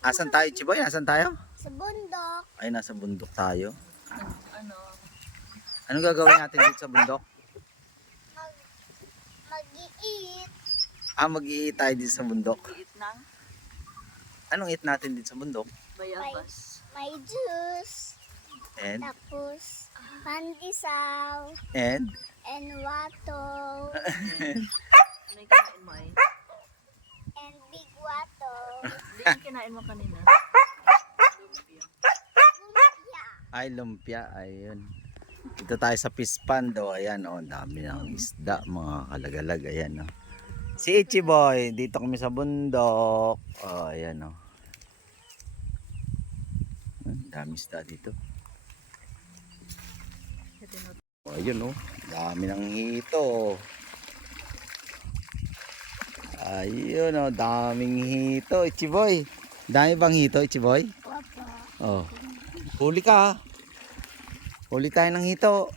Asan tayo, Chiboy? Asan tayo? Sa bundok. Ay, nasa bundok tayo. Ano? Anong gagawin natin dito sa bundok? Mag-i-eat. Mag-i-eat tayo dito sa bundok. Iit ng Anong eat natin dito sa bundok? bayabas. May juice. And? Tapos, pandisaw. And? And wato. Ano yung kinain mo ay? And big wato. Hindi yung kinain mo kanina. Lumpia. Lumpia. Ay, lumpia. Ayun. Dito tayo sa fish pond. Oh. Ayan, oh, dami ng isda, mga kalagalag. Ayan, oh. Si Ichiboy, dito kami sa bundok. Oh, ayan, oh. Dami isda dito. Oh, ayun, oh. Dami ng hito. Ayun, oh. Daming hito. Ichiboy. Dami bang hito, Ichiboy? Wapo. Oh. Huli ka. Huli tayo ng hito.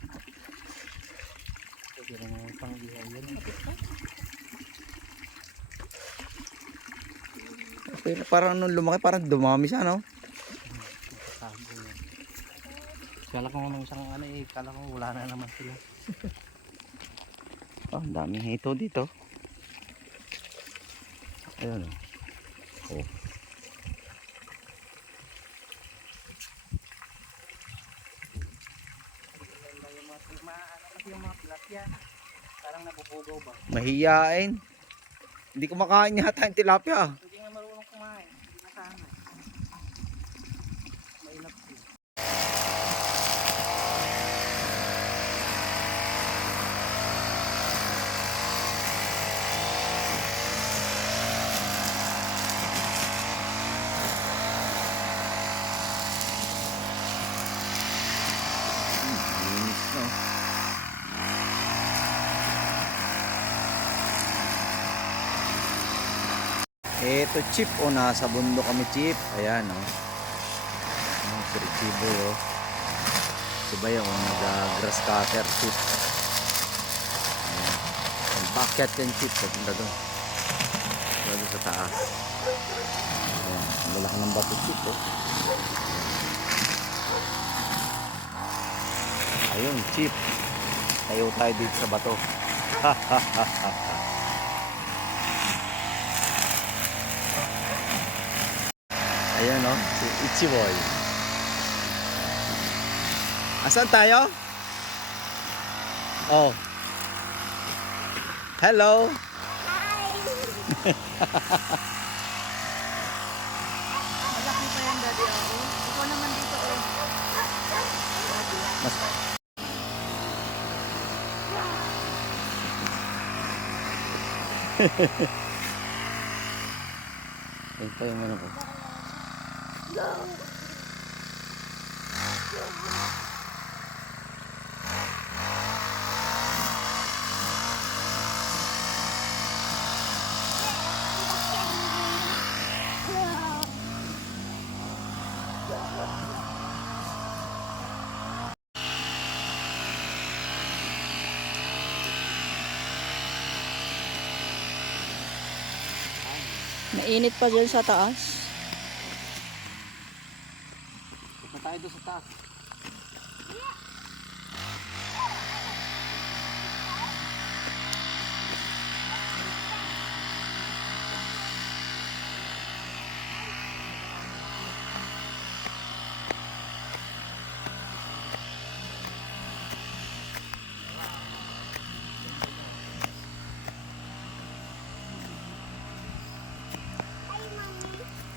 Pero parang nung lumaki, parang dumami siya, no? Kala ko nung isang ano eh, kala ko wala na naman sila. Oh, ang daming hito dito. Ayun, oh. Oh. Yung mga tilapia, parang nabubugaw ba? Mahiyain. Hindi kumakain yata yung tilapia. Hindi nga marunong kumain, hindi nasanay. Mailap din. Linis, no? Eto Chip, oh, nasa bundok kami Chip. Ayan, oh. Si Chiboy, oh. Chiboy, oh, nag-grass cutter Chip. Ayan. Ang packet yan Chip, papunta doon. Doon sa taas. Ayan, malaki ng bato Chip, oh. Ayun Chip. Tayo tayo dito sa bato. Ayan, oh, si Ichiboy. Asan tayo? Oh. Hello. Malaki pa yan, daddy ako. Ikaw naman dito eh. Mas Ayun pa yung ano ko. Mainit pa dyan sa taas. Punta tayo doon sa taas.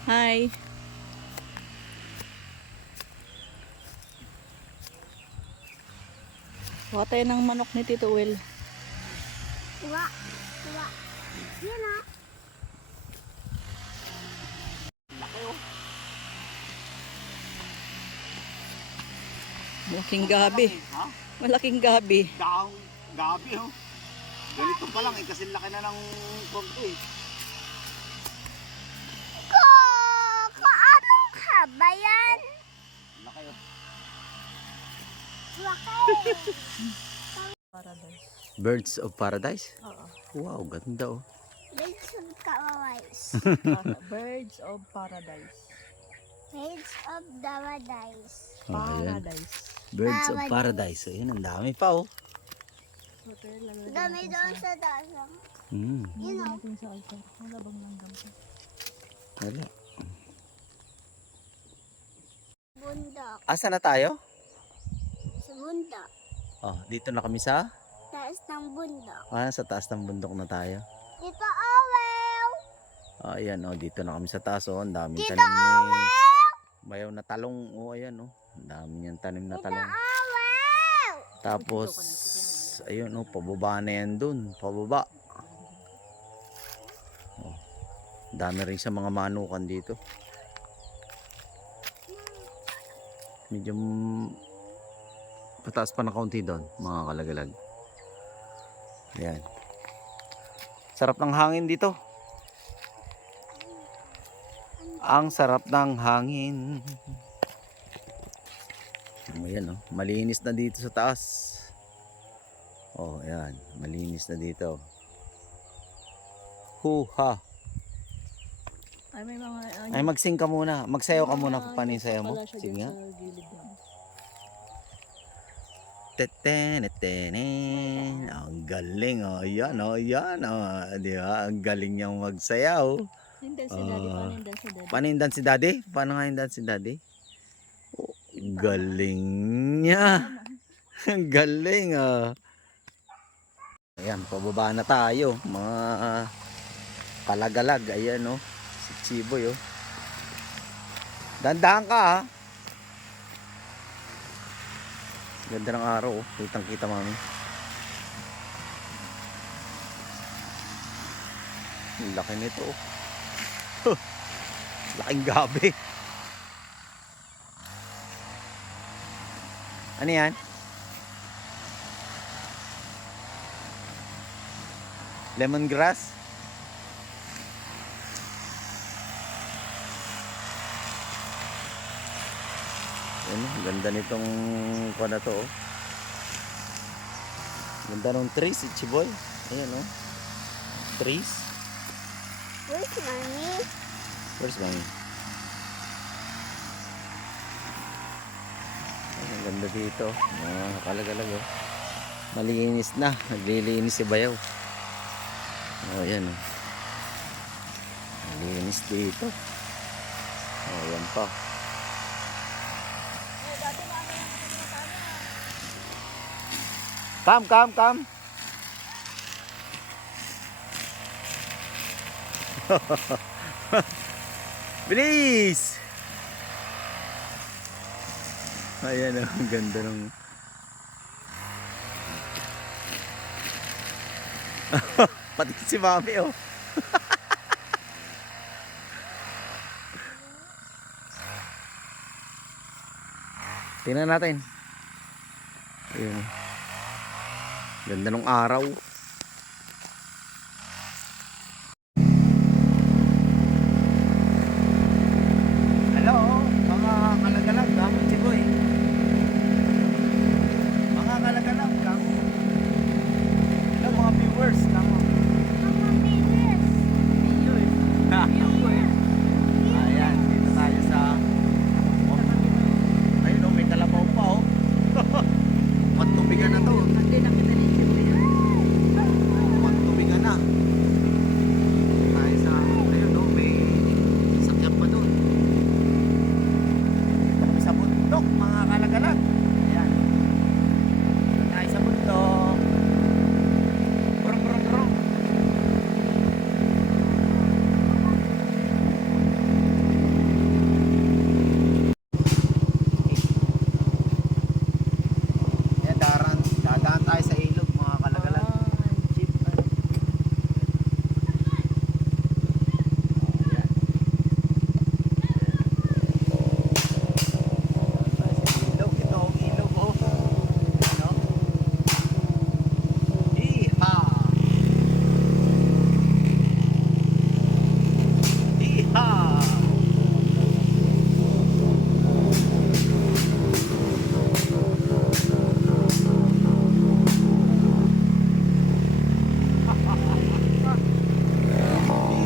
Hi. Kuha tayo ng manok ni Tito Will. Tuwa. Tuwa. Yan ah. Malaking gabi. Ha? Malaking gabi. Gabi oh. Ganito pa lang eh, kasi laki na ng konto eh. Anong haba yan? Laki oh. Laki. Paradise. Birds of Paradise? Oo. Wow, ganda, oh. Birds of Paradise. Birds of Paradise. Page of Paradise. Oh, ayan. Paradise. Birds of Paradise. Ayun, ang dami pa oh. Hotel, lalagyan Dami natin doon sa taas. Hmm, You know, natin sa altar. Wala bang langgam pa? wala. bundok. Asa na tayo? Sa bundok. Oh, dito na kami sa Taas ng bundok. sa taas ng bundok na tayo. Dito, Owel! Oh, ayan oh, dito na kami sa taas oh. Ang daming Dito, tanim ni Owel! bayaw na talong. Oh, ayan oh. Ang dami niyang tanim na Dito, talong. Owel! Tapos, ayun oh, pababa na yan dun. Pababa. Oh, dami rin sa mga manukan dito. Medyo pataas pa na kaunti doon, mga kalagalag. Ayan. Sarap ng hangin dito. Ang sarap ng hangin. Ayan oh, malinis na dito sa taas. Oh, ayan, malinis na dito. Huha. Ay, may mga... Ay, mag-sing ka muna. Magsayaw ka muna. Paano yung sayaw mo? Sige nga. Sa gilid yan. Tetenetenen. Ang galing oh. Ayan oh, ayan oh. Di ba? Ang galing niyang magsayaw. Hindan si daddy. Paano hindan si daddy? Paano yung dance si daddy? Paano nga yung dance si daddy? Oh, galing niya. Ang galing ah. Ayan, pababa na tayo. Mga kalagalag. Ayan oh. Si Chiboy oh. Dandahan ka ha. Ganda ng araw oh. Kitang kita mami. Ang laki nito oh. Laking gabi. Ano yan? Lemongrass? Ano, ganda nitong kuha na to oh. Ganda ng trees, Chiboy. Ayan oh. Trees. Where's mommy? Where's mami? Ang ganda dito. Kalagalag oh. Malinis na. Naglilinis si Bayaw. Oh, yan oh. Malinis dito. Oh, yan pa. Come, come, come. Bilis! Ayan oh, ang ganda ng pati si mami oh. Tingnan natin. Ayun. Ganda ng araw. Hello, mga kalagalag, gamit si Boy. Mga kalagalag, gamit. Hello mga viewers, gamit. Mama, babies. Ayan, dito tayo sa ayun oh, may kalabaw pa oh. Matubigan na to. Hindi nakita ni Chiboy. Matubigan na. Tayo sa ayun oh, may sakyan pa doon. Dito kami sa bundok, mga kalagalag. Ayan. Dito tayo sa bundok. Brong brong brong. Ayan, dadaan tayo sa ilog, mga kalagalag. Jeep. Ayan. Tayo sa ilog. Ito ang ilog oh. Ano? Iha! Iha!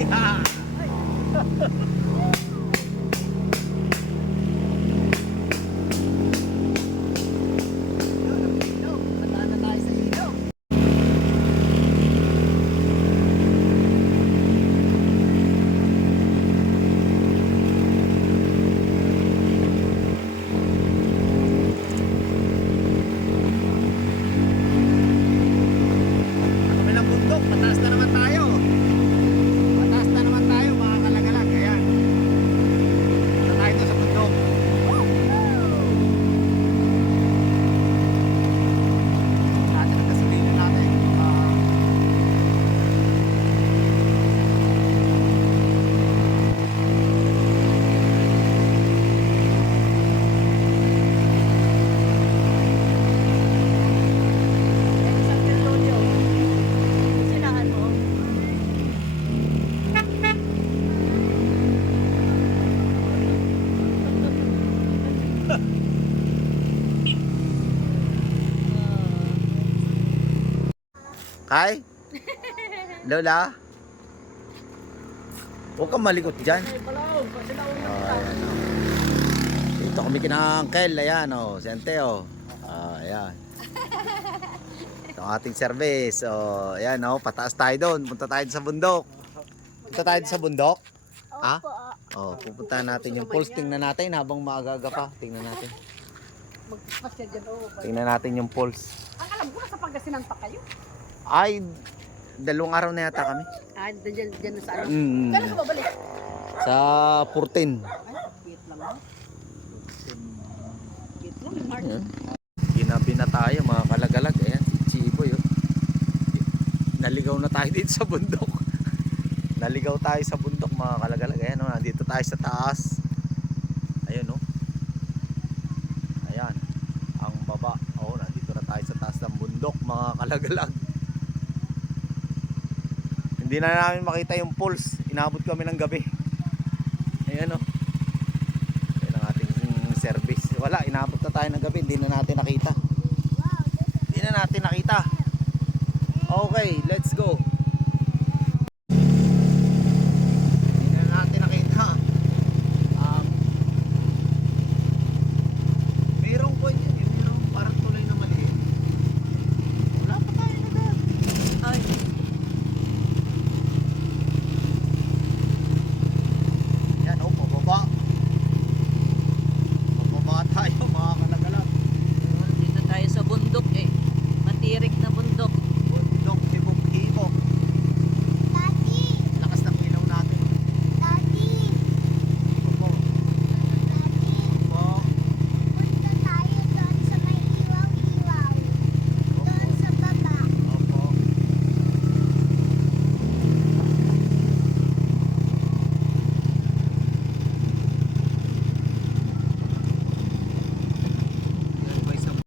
Iha! Kay? Lola? Huwag kang malikot dyan. Ayan, oh. Dito kami kina Uncle. Ayan, oh. Sente, oh. Ayan. Ito ang ating service. Oh, ayan, oh. Pataas tayo doon. Punta tayo sa bundok. Punta tayo sa bundok. Ha? Opo. Oh, pupunta natin yung pulse. Tingnan natin habang maaga pa. Tingnan natin. Magpasya dyan, oh. Tingnan natin yung pulse. Ang alam ko, nasa Pangasinan pa kayo. Ay, 2 araw na yata kami. Ah, dyan sa ano. Mm. Kailan ka babalik? Sa 14. Ay, cute lang, ha? Cute lang, may March. Ayan. Ginabi na tayo mga kalagalag. Ayan, si Chiboy. Oh. Naligaw na tayo dito sa bundok. Naligaw tayo sa bundok mga kalagalag. Ayan, oh, nandito tayo sa taas. Ayan, oh. Ayan. Ang baba. Oh, nandito na tayo sa taas ng bundok mga kalagalag. Hindi na namin makita yung pulse. Inabot kami ng gabi. Ayan, oh. Ayan ang ating service. Wala, inabot na tayo ng gabi. Hindi na natin nakita. Hindi na natin nakita. Okay, let's go. Hindi na natin nakita. Mayroong po yun. Mayroong parang tuloy na maliit. Wala pa tayo na doon. Ay, Yan, oh, pababa. Pababa tayo mga kalagalag. dito tayo sa bundok, eh. Matirik na bundok. Bundok, hibok-hibok. Daddy. Lakas ng ilaw natin. Daddy. Opo. Daddy. Opo. Punta tayo doon sa may iwaw-iwaw. Doon sa baba. Opo. Yan ba isang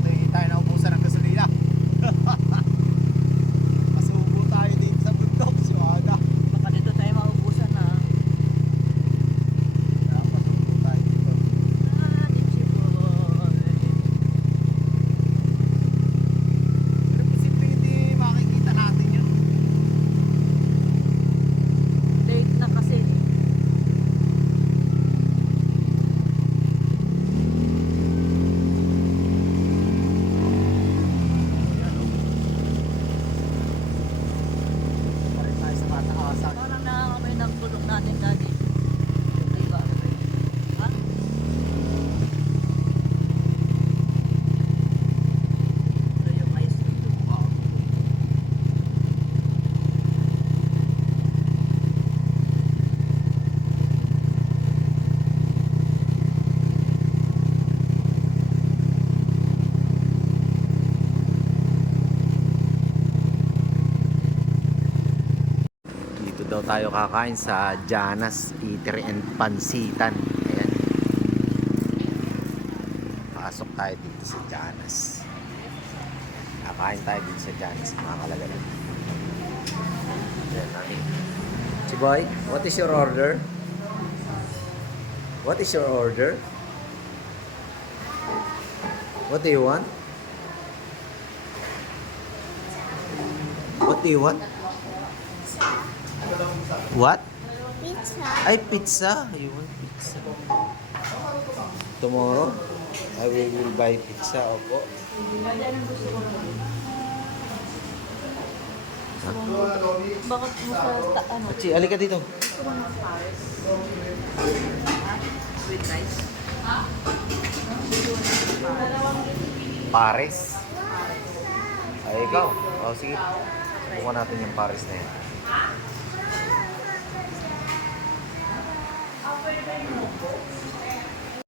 Hindi tayo naubusan ng gasolina. Masubo tayo dito sa bundok. Siwaga. Baka dito tayo maubusan, ha? Masubo tayo dito. Ah, Chiboy. Pero posible hindi makikita natin yun. Late na kasi. Parin tayo sa kataasan. Parang nakakamay ng tulog natin, Daddy. Ay ba? Ha? Ito yung ice cream. Dito daw tayo kakain sa Janas Eatery and Pansitan. Ayan. Pasok tayo dito sa Janas. Kakain tayo dito sa Janas, mga kalagalan. Ayan namin. Chiboy, what is your order? What is your order? What do you want? What do you want? What? Pizza. Ay, pizza. You want pizza? Tomorrow, I will buy pizza. Opo. Bakit mo sa ano? Chi, alika dito. With rice? Pares. Ay, ikaw. O, sige. Bukan natin yung pares na yan.